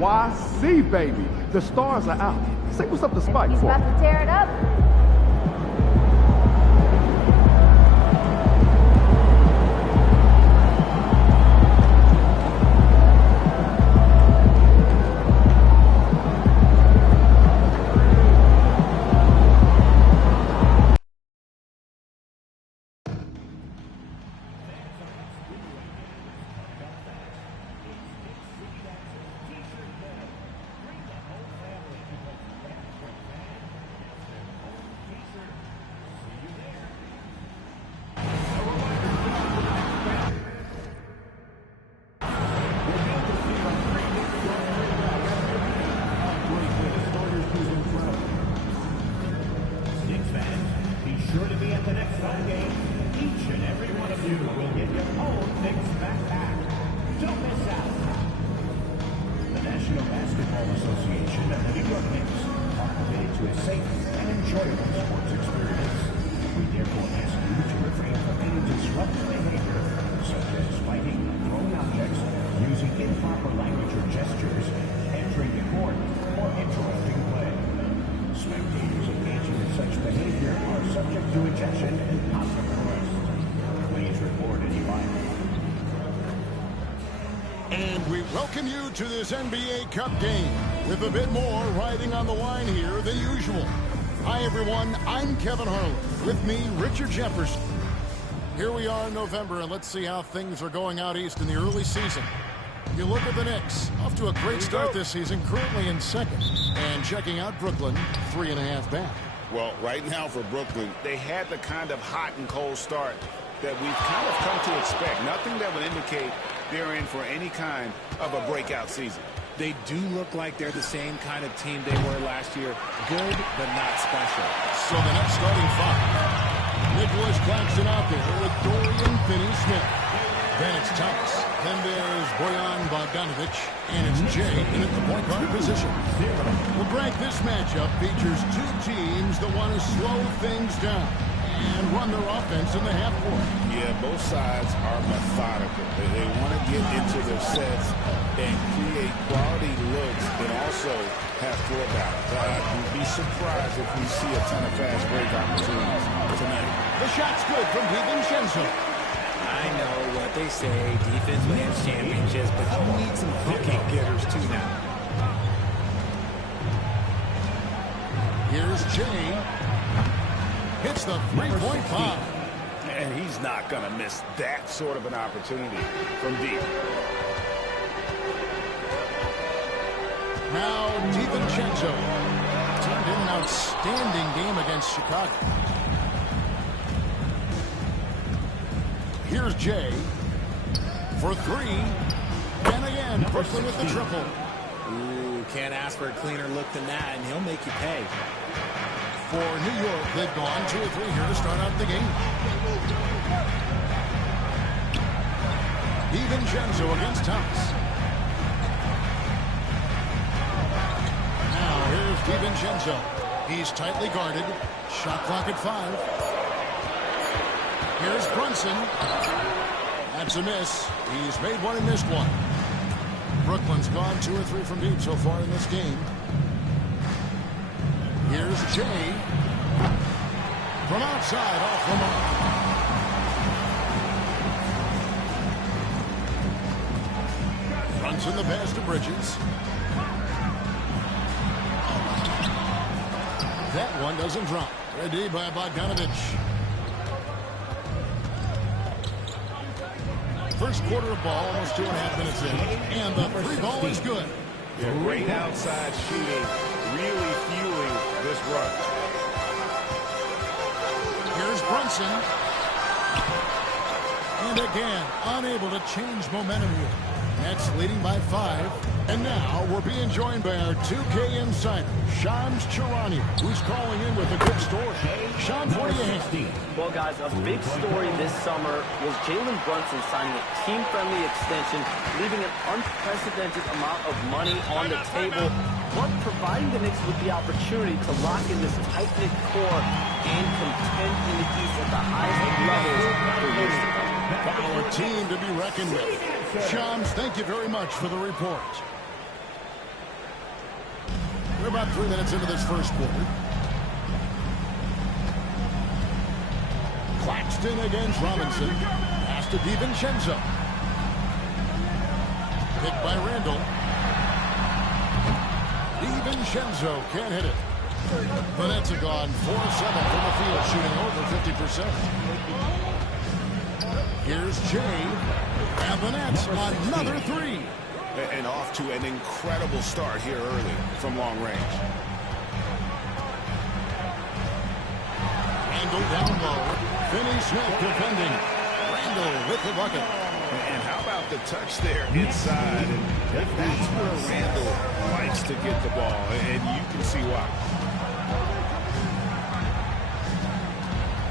YC, baby. The stars are out. Say what's up to Spike He's for. about to tear it up. Sure to be at the next home game. Each and every one of you will get your own Knicks backpack. Don't miss out. The National Basketball Association and the New York Knicks are committed to a safe and enjoyable sports experience. We therefore ask you to refrain from any disruptive behavior, such as fighting, throwing objects, using improper language or gestures, entering the court, or interrupting play. Spectators engaging in such behavior are subject to ejection and possible arrest. Please report any violence. And we welcome you to this NBA Cup game with a bit more riding on the line here than usual. Hi, everyone. I'm Kevin Harlan. With me, Richard Jefferson. Here we are in November, and let's see how things are going out east in the early season. You look at the Knicks, off to a great start this season, currently in second. And checking out Brooklyn, 3.5 back. Well, right now for Brooklyn, they had the kind of hot and cold start that we've kind of come to expect. Nothing that would indicate they're in for any kind of a breakout season. They do look like they're the same kind of team they were last year. Good, but not special. So the Knicks starting five. Nicholas Claxton out there with Dorian Finney-Smith. Then it's Thomas. Then there's Bojan Bogdanovic. And it's Jay in at the point guard position. Well, Greg, this matchup features two teams that want to slow things down and run their offense in the half court. Yeah, both sides are methodical. They want to get into their sets and create quality looks and also have floor balance. You'd be surprised if we see a ton of fast break opportunities tonight. The shot's good from DiVincenzo. I know what they say, defense wins championships, but you need some bucket getters too now. Here's Jay. Hits the three-point foul. And he's not going to miss that sort of an opportunity from deep. Now DiVincenzo turned in an outstanding game against Chicago. Here's Jay for three. And again, Brooklyn with the triple. Ooh, can't ask for a cleaner look than that, and he'll make you pay. For New York, they've gone 2 or 3 here to start out the game. DiVincenzo against Thomas. Now here's DiVincenzo. He's tightly guarded. Shot clock at 5. Here's Brunson. That's a miss. He's made one and missed one. Brooklyn's gone 2 or 3 from deep so far in this game. Here's Jay. From outside, off the mark. Brunson the pass to Bridges. That one doesn't drop. Ready by Bogdanovic. First quarter of ball, almost 2.5 minutes in. And the free ball is good. Yeah, great outside shooting, really fueling this run. Here's Brunson. And again, unable to change momentum here. Nets leading by 5. And now we're being joined by our 2K insider, Shams Charania, who's calling in with a good story. Shams, what do you have? Well, guys, a big story this summer was Jalen Brunson signing a team-friendly extension, leaving an unprecedented amount of money on the table, but providing the Knicks with the opportunity to lock in this tight-knit core and contend in the East at the highest levels for years to come. Our team to be reckoned with. Shams, thank you very much for the report. about 3 minutes into this first quarter. Claxton against Robinson. Pass to DiVincenzo. Picked by Randall. DiVincenzo can't hit it. The Nets are gone 4-7 from the field, shooting over 50%. Here's Jay. And the Nets another 3. And off to an incredible start here early from long range. Randall down low. Finney Smith defending. Randall with the bucket. And how about the touch there inside? And that's where Randall likes to get the ball, and you can see why.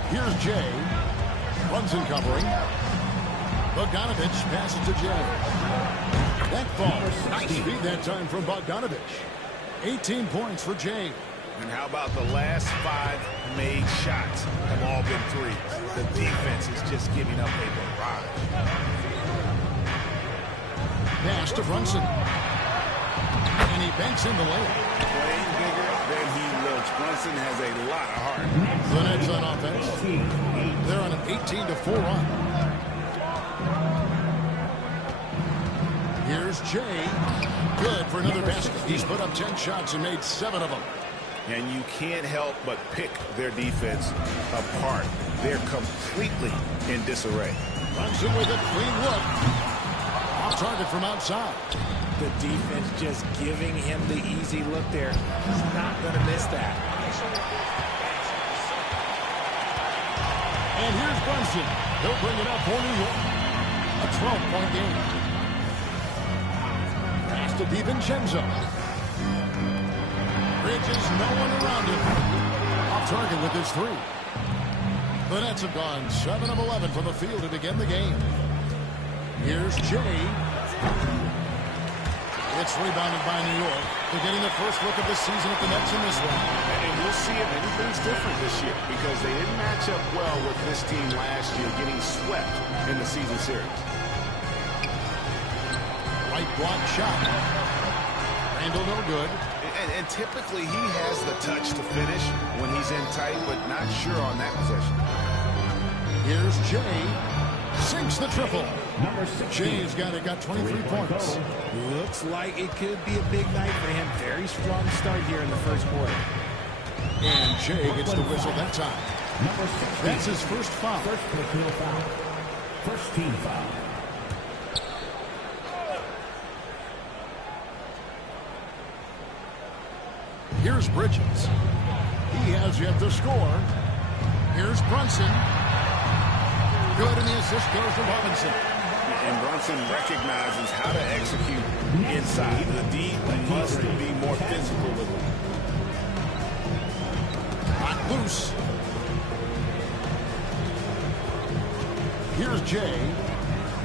Here's Jay. Brunson covering. Bogdanovich passes to Jay. That ball. Nice feed that time from Bogdanovich. 18 points for Jay. And how about the last 5 made shots have all been threes? The defense is just giving up a barrage. Pass to Brunson. And he banks in the layup. Playing bigger than he looks. Brunson has a lot of heart. The Nets on offense. They're on an 18-4 run. Here's Jay. Good for another basket. He's put up 10 shots and made 7 of them. And you can't help but pick their defense apart. They're completely in disarray. Brunson with a clean look. Off target from outside. The defense just giving him the easy look there. He's not going to miss that. And here's Brunson. He'll bring it up for New York. A 12-point game. Pass to DiVincenzo. Bridges, no one around him. Off target with his 3. The Nets have gone 7 of 11 from the field to begin the game. Here's Jay. It's rebounded by New York. They're getting the first look of the season at the Nets in this one. And we'll see if anything's different this year because they didn't match up well with this team last year, getting swept in the season series. Right block shot. Randall no good. And typically he has the touch to finish when he's in tight, but not sure on that possession. Here's Jay. Sinks the triple. Jay's got 23 points. Looks like it could be a big night for him. Very strong start here in the first quarter. And Jay gets the whistle that time. That's his first foul. First team foul. Here's Bridges. He has yet to score. Here's Brunson. Good, and the assist goes to Robinson. And Brunson recognizes how to execute inside. The D must be more physical with him. Hot loose. Here's Jay.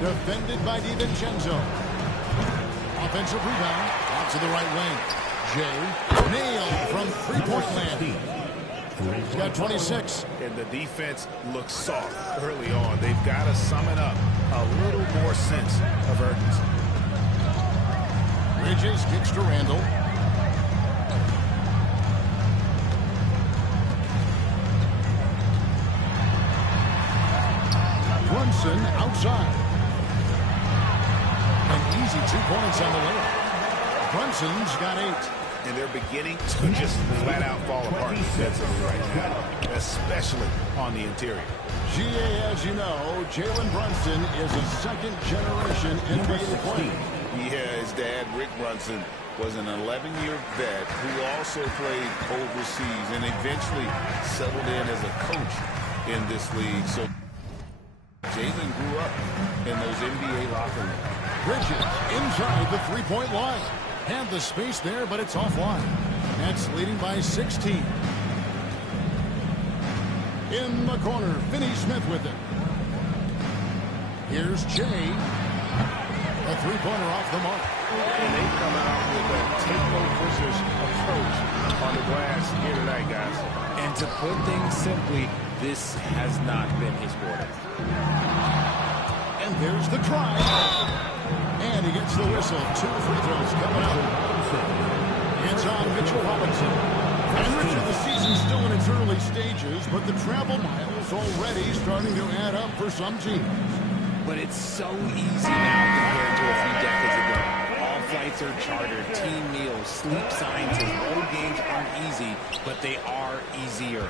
Defended by DiVincenzo. Offensive rebound. Out to the right wing. Jay. Nailed from three-point land. He's got 26. And the defense looks soft early on. They've got to summon up a little more sense of urgency. Bridges kicks to Randall. Brunson outside. An easy 2 points on the layup. Brunson's got 8. And they're beginning to just flat-out fall apart defensively right now, especially on the interior. GA, as you know, Jalen Brunson is a second-generation NBA player. Yeah, his dad, Rick Brunson, was an 11-year vet who also played overseas and eventually settled in as a coach in this league. So Jalen grew up in those NBA locker rooms. Bridges inside the three-point line. Had the space there, but it's offline. Nets leading by 16. In the corner, Finney Smith with it. Here's Jay. A three-pointer off the mark. And they come out with a take-no-prisoners approach on the glass here tonight, guys. And to put things simply, this has not been his quarter. And there's the try. And he gets the whistle. 2 free throws coming up. It's takes on Mitchell Robinson. And Richard, the season's still in its early stages, but the travel miles already starting to add up for some teams. But it's so easy now compared to a few decades ago. All flights are chartered, team meals, sleep sciences, road games aren't easy, but they are easier.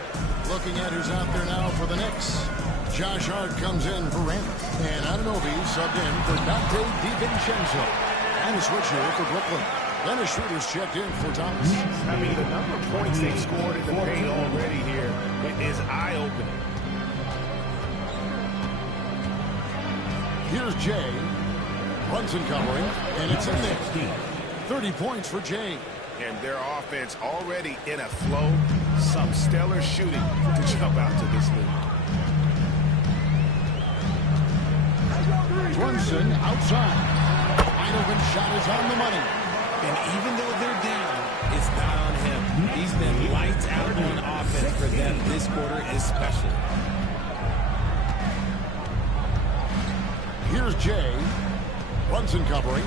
Looking at who's out there now for the Knicks. Josh Hart comes in for Randall. And Anunoby subbed in for Dante DiVincenzo. And a switch here for Brooklyn. Dennis Schroeder's checked in for Thomas. I mean, the number of points they've scored in the paint already here is eye-opening. Here's Jay. Brunson covering, and it's in there. 30 points for Jay. And their offense already in a flow. Some stellar shooting to jump out to this lead. Brunson outside. Einogen's shot is on the money. And even though they're down, it's not on him. He's been lights out on offense for them this quarter especially. Here's Jay. Brunson covering.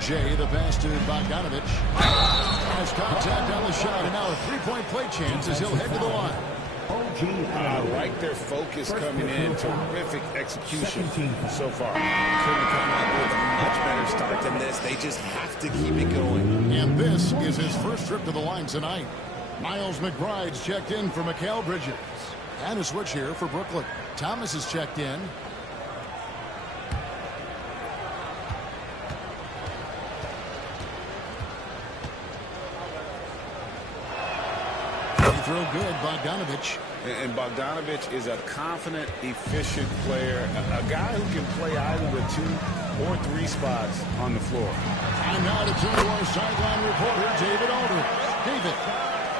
Jay, the pass to Bogdanovich. Has contact on the shot, and now a three-point play chance as he'll head to the line. I like their focus coming in. Terrific execution so far. Couldn't come up with a much better start than this. They just have to keep it going. And this is his first trip to the line tonight. Miles McBride's checked in for Mikal Bridges. And a switch here for Brooklyn. Thomas is checked in. Throw good, Bogdanovich. And Bogdanovich is a confident, efficient player, a guy who can play either the 2 or 3 spots on the floor. And now to turn to our sideline reporter, David Aldridge. David.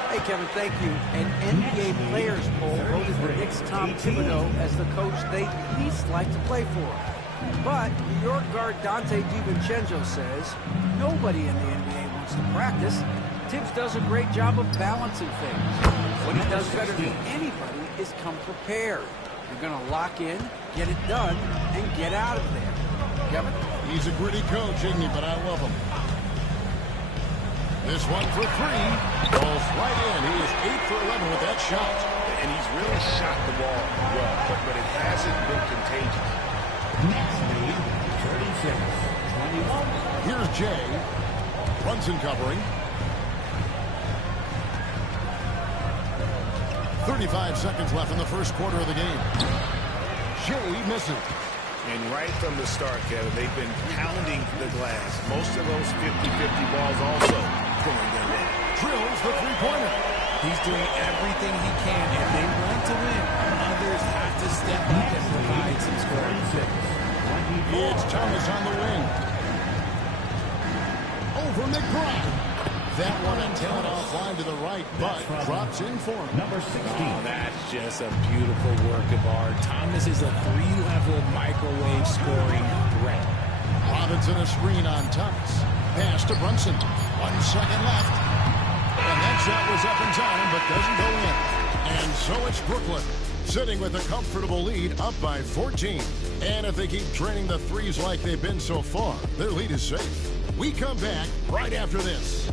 Hey, Kevin, thank you. An NBA Players poll voted the Knicks' Tom Thibodeau as the coach they least like to play for. But New York guard Dante DiVincenzo says nobody in the NBA wants to practice. Tibbs does a great job of balancing things. What he does better than anybody is come prepared. You're going to lock in, get it done, and get out of there. Kevin? He's a gritty coach, isn't he? But I love him. This one for 3. Falls right in. He is 8 for 11 with that shot. And he's really shot the ball well, but it hasn't been contagious. Next lead, 36-21. Here's Jay. Brunson covering. 35 seconds left in the first quarter of the game. Jay misses. And right from the start, Kevin, they've been pounding the glass. Most of those 50-50 balls also going their way. Drills the three-pointer. He's doing everything he can. If they want to win, others have to step up and provide some scoring. It's Thomas on the wing. Over McBride. That one a talent offline to the right, but drops in for him. Number 16. Oh, that's just a beautiful work of art. Thomas is a 3-level microwave scoring threat. Robinson a screen on Thomas. Pass to Brunson. 1 second left. And that shot was up in time, but doesn't go in. And so it's Brooklyn, sitting with a comfortable lead, up by 14. And if they keep training the threes like they've been so far, their lead is safe. We come back right after this.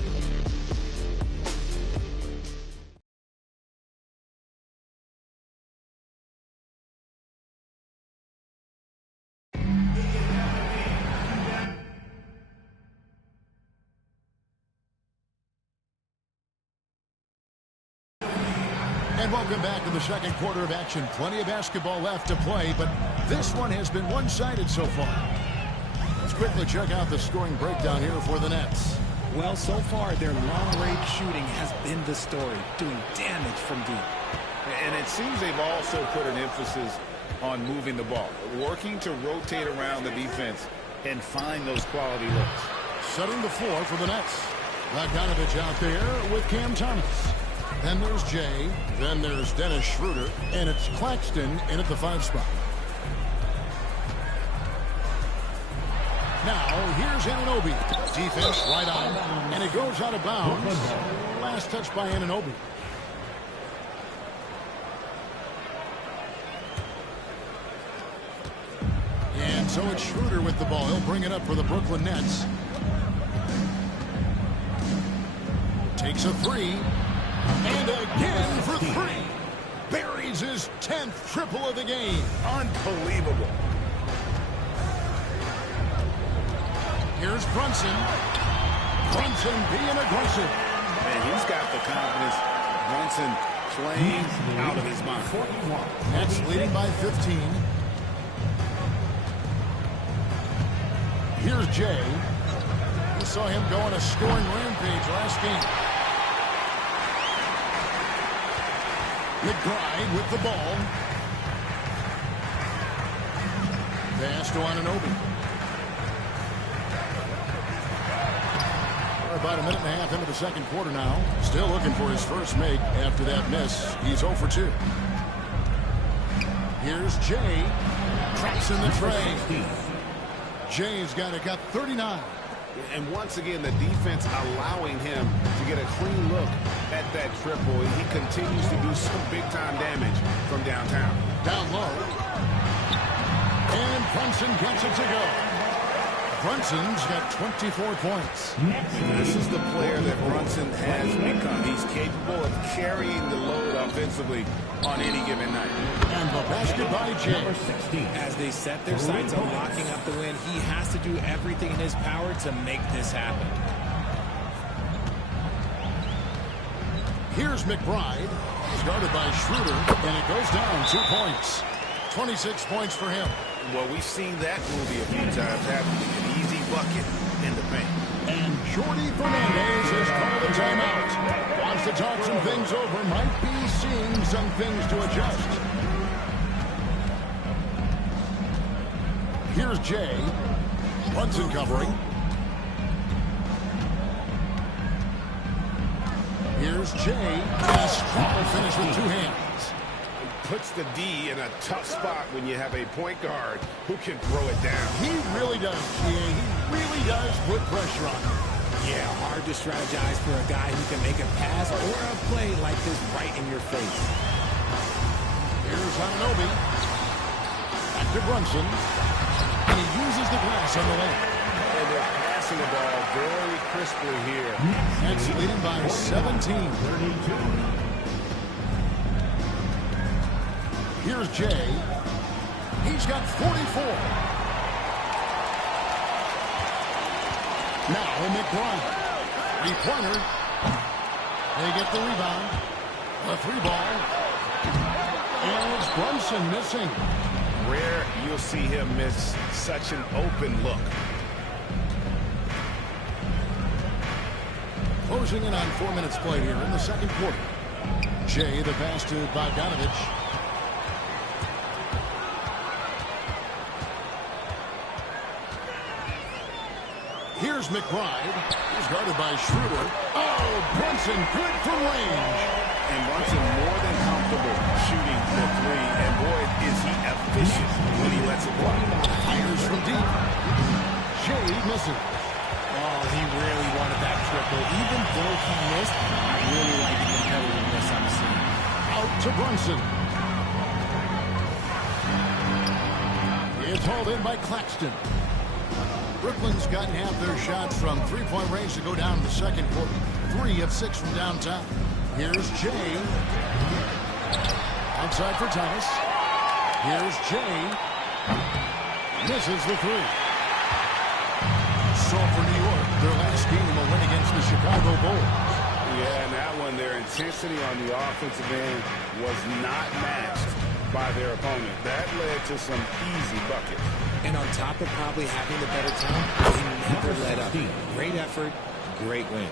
And welcome back to the second quarter of action. Plenty of basketball left to play, but this one has been one-sided so far. Let's quickly check out the scoring breakdown here for the Nets. Well, so far, their long-range shooting has been the story, doing damage from deep. And it seems they've also put an emphasis on moving the ball, working to rotate around the defense and find those quality looks. Setting the floor for the Nets. Bogdanovich out there with Cam Thomas. Then there's Jay. Then there's Dennis Schroeder. And it's Claxton in at the 5 spot. Now, here's Anunoby. Defense right on him. And it goes out of bounds. Last touch by Anunoby. And so it's Schroeder with the ball. He'll bring it up for the Brooklyn Nets. Takes a three. And again for three. Buries his 10th triple of the game. Unbelievable. Here's Brunson. Brunson being aggressive. And he's got the confidence. Brunson playing out of his mind. Nets leading by 15. Here's Jay. We saw him go on a scoring rampage last game. McBride with the ball. Pass to Anunoby. About a minute and a half into the second quarter now. Still looking for his first make after that miss. He's 0 for 2. Here's Jay. Traps in the tray. Jay's got 39. And once again, the defense allowing him to get a clean look at that triple. He continues to do some big-time damage from downtown. Down low. And Brunson gets it to go. Brunson's got 24 points. This is the player that Brunson has become. He's capable of carrying the load offensively on any given night. And the basket by Jay. As they set their sights on locking up the win, he has to do everything in his power to make this happen. Here's McBride. He's guarded by Schroeder, and it goes down 2 points. 26 points for him. Well, we've seen that movie a few times, haven't we? An easy bucket in the paint. And Jordi Fernandez has called a timeout. Wants to talk some things over. Might be seeing some things to adjust. Here's Jay. Brunson covering. Here's Jay. And a strong finish with 2 hands. Puts the D in a tough spot when you have a point guard who can throw it down. He really does, He really does put pressure on him. Yeah, hard to strategize for a guy who can make a pass or a play like this right in your face. Here's Anunoby. Back to Brunson. And he uses the glass on the lane. And they're passing the ball very crisply here. Nets leading by 17. Here's Jay. He's got 44. Now McBride. 3-pointer. They get the rebound. The 3-ball. And it's Brunson missing. Rare you'll see him miss such an open look. Closing in on 4 minutes played here in the second quarter. Jay, the pass to Bogdanovich. Here's McBride. He's guarded by Schroeder. Oh, Brunson good from range. And Brunson more than comfortable shooting the 3. And boy, is he efficient when he lets it fly. Fires from deep. Jay misses. Oh, he really wanted that triple. Even though he missed, I really like the competitiveness I'm seeing. Out to Brunson. It's hauled in by Claxton. Brooklyn's gotten half their shots from 3-point range to go down in the second quarter. 3 of 6 from downtown. Here's Jay. Outside for Thomas. Here's Jay. Misses the 3. So for New York, their last game will win against the Chicago Bulls. Yeah, and that one, their intensity on the offensive end was not matched by their opponent. That led to some easy buckets. And on top of probably having the better time, they never let up. Great effort, great win.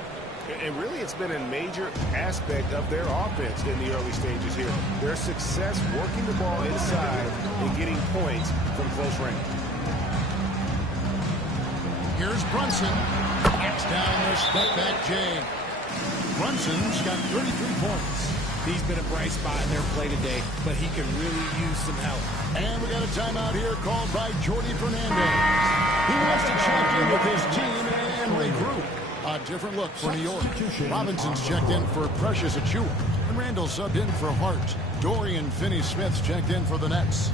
And really, it's been a major aspect of their offense in the early stages here. Their success working the ball inside and getting points from close range. Here's Brunson. Backs down their step back Jay. Brunson's got 33 points. He's been a bright spot in their play today, but he can really use some help. And we got a timeout here called by Jordi Fernandez. He wants to check in with his team and regroup. A different look for New York. Robinson's checked in for Precious Achiuwa. And Randall subbed in for Hart. Dorian Finney-Smith's checked in for the Nets.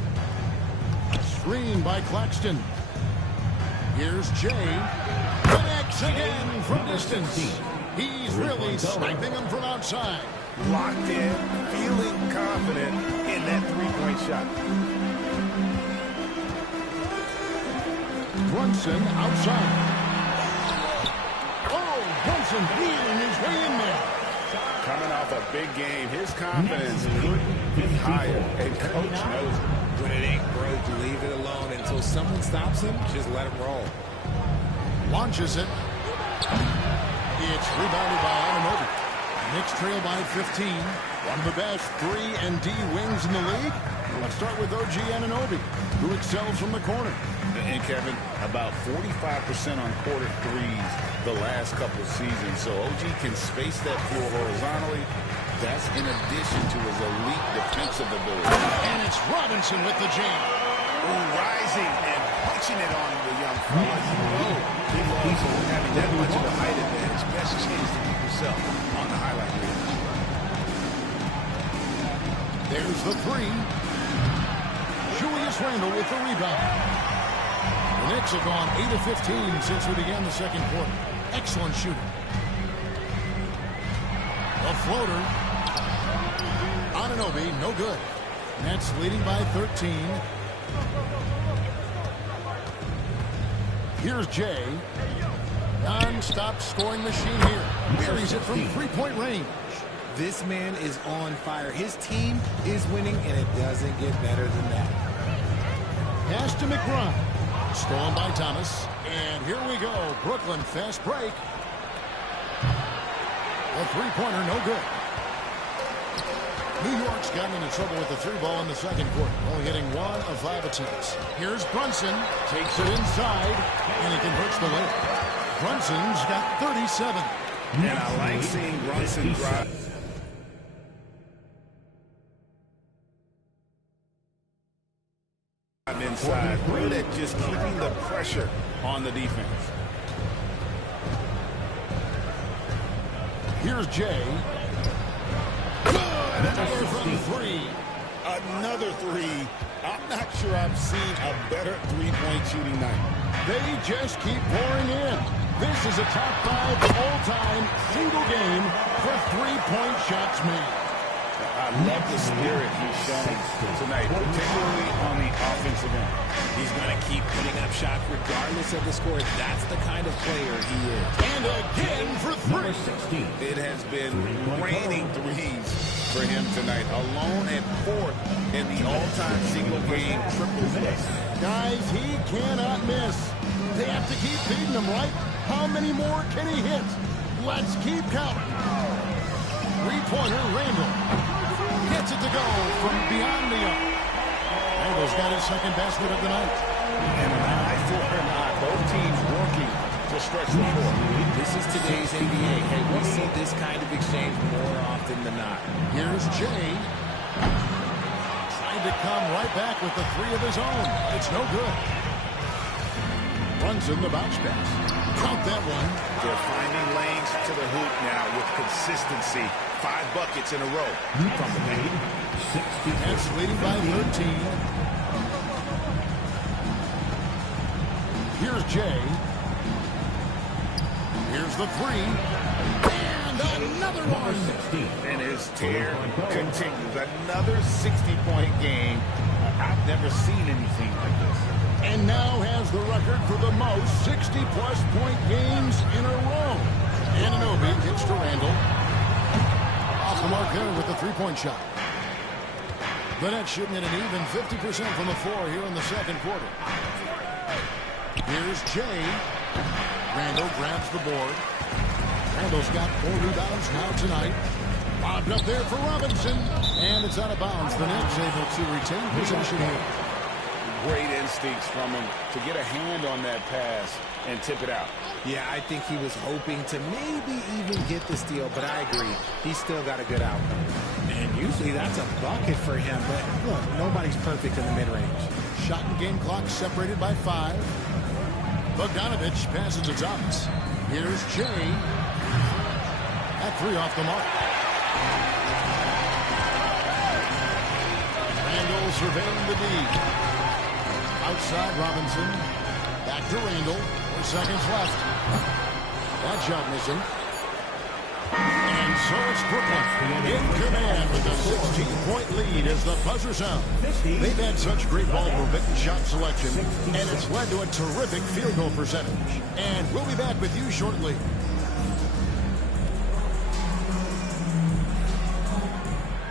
Screen by Claxton. Here's Jay. Connects again from distance. He's really sniping him from outside. Locked in, feeling confident in that three-point shot. Brunson outside. Oh, Brunson wheeling his way in there. Coming off a big game, his confidence couldn't be higher, and Coach knows it. When it ain't broke, leave it alone until someone stops him. Just let him roll. Launches it. It's rebounded by Anunoby. Knicks trail by 15. One of the best 3-and-D wings in the league. Let's start with OG Anunoby, who excels from the corner. And Kevin, about 45% on quarter threes the last couple of seasons. So OG can space that floor horizontally. That's in addition to his elite defensive ability. And it's Robinson with the jam. Ooh, rising and punching it on the young fella. He loves having that much of a height advantage. Best chance to keep yourself on the highlight reel. There's the three. Julius Randle with the rebound. The Knicks have gone 8 of 15 since we began the second quarter. Excellent shooting. A floater. Anunoby, no good. Nets leading by 13. Here's Jay. Non-stop scoring machine here. Buries it from three-point range. This man is on fire. His team is winning, and it doesn't get better than that. Pass to McBride. Stolen by Thomas. And here we go. Brooklyn fast break. A three-pointer, no good. New York's gotten into trouble with the three ball in the second quarter, only hitting 1 of 5 attempts. Here's Brunson. Takes it inside, and he converts the layup. Brunson's got 37. And I like seeing Brunson drive. Inside, good at just keeping the pressure on the defense. Here's Jay. Good! Another from three. Another three. I'm not sure I've seen a better three-point shooting night. They just keep pouring in. This is a top 5 all-time single game for three-point shots made. I love the spirit he's shown tonight, particularly on the offensive end. He's going to keep putting up shots regardless of the score. That's the kind of player he is. And again for three. It has been raining threes for him tonight, alone at 4th in the all-time single-game triples list. Guys, he cannot miss. They have to keep beating him, right? How many more can he hit? Let's keep counting. Three-pointer, Randle. Gets it to go from beyond the arc. Randle's got his second basket of the night. And an eye for an eye. Both teams working to stretch the floor. This is today's NBA. Hey, we see this kind of exchange more often than not. Here's Jay. Trying to come right back with the three of his own. It's no good. Runs in the bounce pass. Count that one. They're finding lanes to the hoop now with consistency. 5 buckets in a row from the paint. Nets leading by 13. Here's Jay. Here's the three. And another one. And his tear continues. Another 60-point game. I've never seen anything like this. And now has the record for the most 60-plus point games in a row. Anunoby gets to Randle. Off the mark there with the three-point shot. The Nets shooting at an even 50% from the floor here in the second quarter. Here's Jay. Randle grabs the board. Randle's got 4 rebounds now tonight. Lobbed up there for Robinson. And it's out of bounds. The Nets able to retain possession here. Great instincts from him to get a hand on that pass and tip it out. Yeah, I think he was hoping to maybe even get the steal, but I agree. He's still got a good outcome. And usually that's a bucket for him, but look, nobody's perfect in the mid-range. Shot and game clock separated by 5. Bogdanovich passes to Thomas. Here's Jay. That three off the mark. Randle surveying the D. Outside Robinson. Back to Randle. 4 seconds left. That shot missing. so it's Brooklyn in command with a 16-point lead as the buzzer sounds. They've had such great ball movement and shot selection, and it's led to a terrific field goal percentage. And we'll be back with you shortly.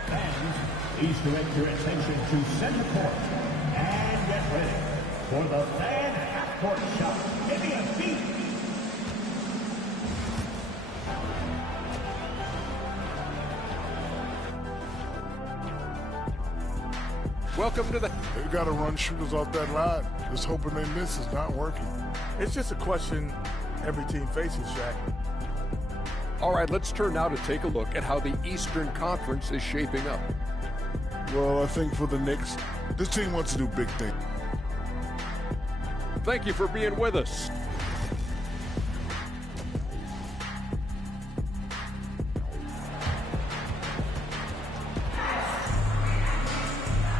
Fans, please direct your attention to center court and get ready for the fan half-court shot. Give me a beat. Welcome to the... They got to run shooters off that line. Just hoping they miss is not working. It's just a question every team faces, Shaq. All right, let's turn now to take a look at how the Eastern Conference is shaping up. Well, I think for the Knicks, this team wants to do big things. Thank you for being with us.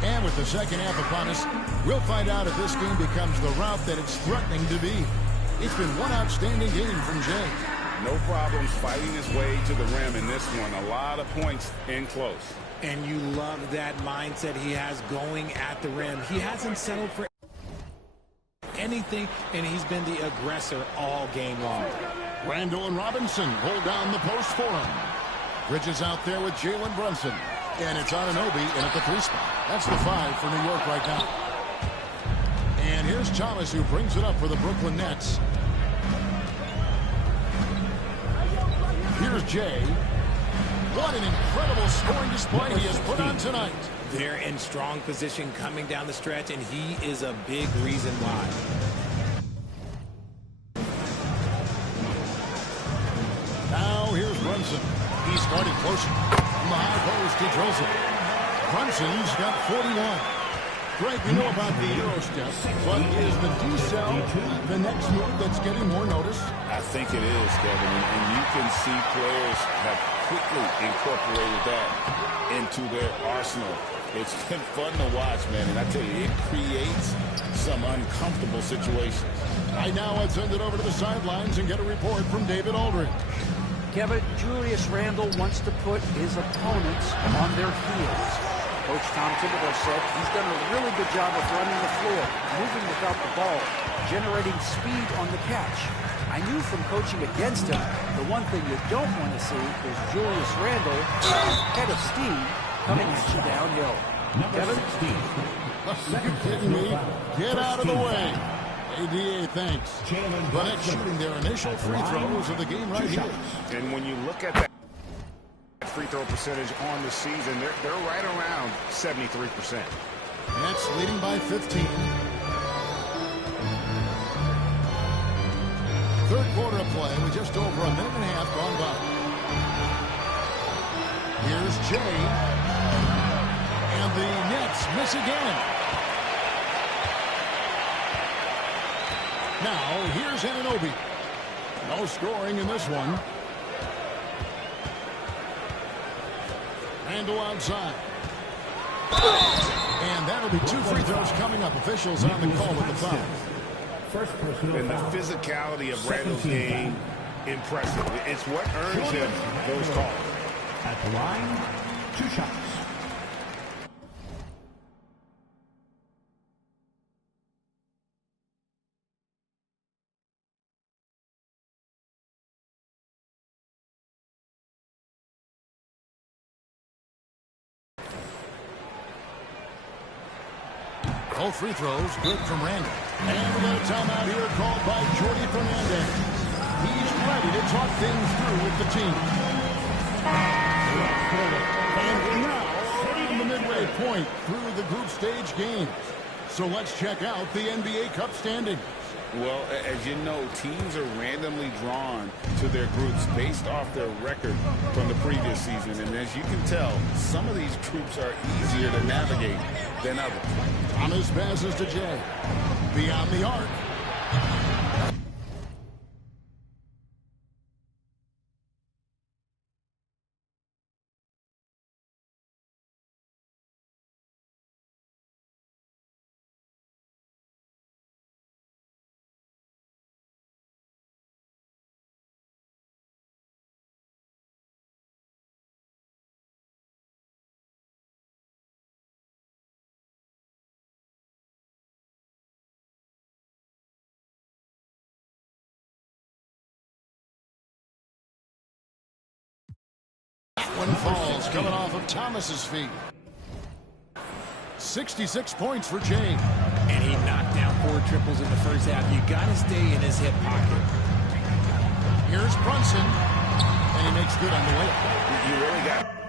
And with the second half upon us, we'll find out if this game becomes the route that it's threatening to be. It's been one outstanding game from Jay. No problems fighting his way to the rim in this one. A lot of points in close. And you love that mindset he has going at the rim. He hasn't settled for anything, and he's been the aggressor all game long. Randall and Robinson hold down the post for him. Bridges out there with Jalen Brunson. And it's Anunoby in at the 3 spot. That's the 5 for New York right now. And here's Thomas, who brings it up for the Brooklyn Nets. Here's Jay. What an incredible scoring display he has put on tonight. They're in strong position coming down the stretch, and he is a big reason why. Now here's Brunson. He's starting closer. From the high post, he drills it. Brunson's got 41. Greg, we know about the Euro step, but is the decel the next move that's getting more notice? I think it is, Kevin, and you can see players have quickly incorporated that into their arsenal. It's been fun to watch, man, and I tell you, it creates some uncomfortable situations. Right now, let's send it over to the sidelines and get a report from David Aldridge. Kevin, Julius Randle wants to put his opponents on their heels. Coach Tom Thibodeau said he's done a really good job of running the floor, moving without the ball, generating speed on the catch. I knew from coaching against him, the one thing you don't want to see is Julius Randle, head of steam, coming at you downhill. Kevin? Are you kidding me? Get out of the way. ADA, thanks. The Nets shooting their initial free throws of the game right here. And when you look at that free throw percentage on the season, they're right around 73%. Nets leading by 15. Third quarter of play with just over a minute and a half gone by. Here's Jay. And the Nets miss again. Now, here's Anunoby. No scoring in this one. Randall outside. And that'll be 2 free throws coming up. Officials on the call with the foul. And the physicality of Randall's game, impressive. It's what earns him those calls. At the line, 2 shots. Both free throws good from Randall. And we got a timeout here called by Jordi Fernandez. He's ready to talk things through with the team. And we're now on the midway point through the group stage games. So let's check out the NBA Cup standings. Well, as you know, teams are randomly drawn to their groups based off their record from the previous season. And as you can tell, some of these groups are easier to navigate than others. Thomas passes to Jay. Beyond the arc. one falls, coming off of Thomas's feet. 66 points for James. And he knocked down 4 triples in the first half. You got to stay in his hip pocket. Here's Brunson, and he makes good on the way. You really got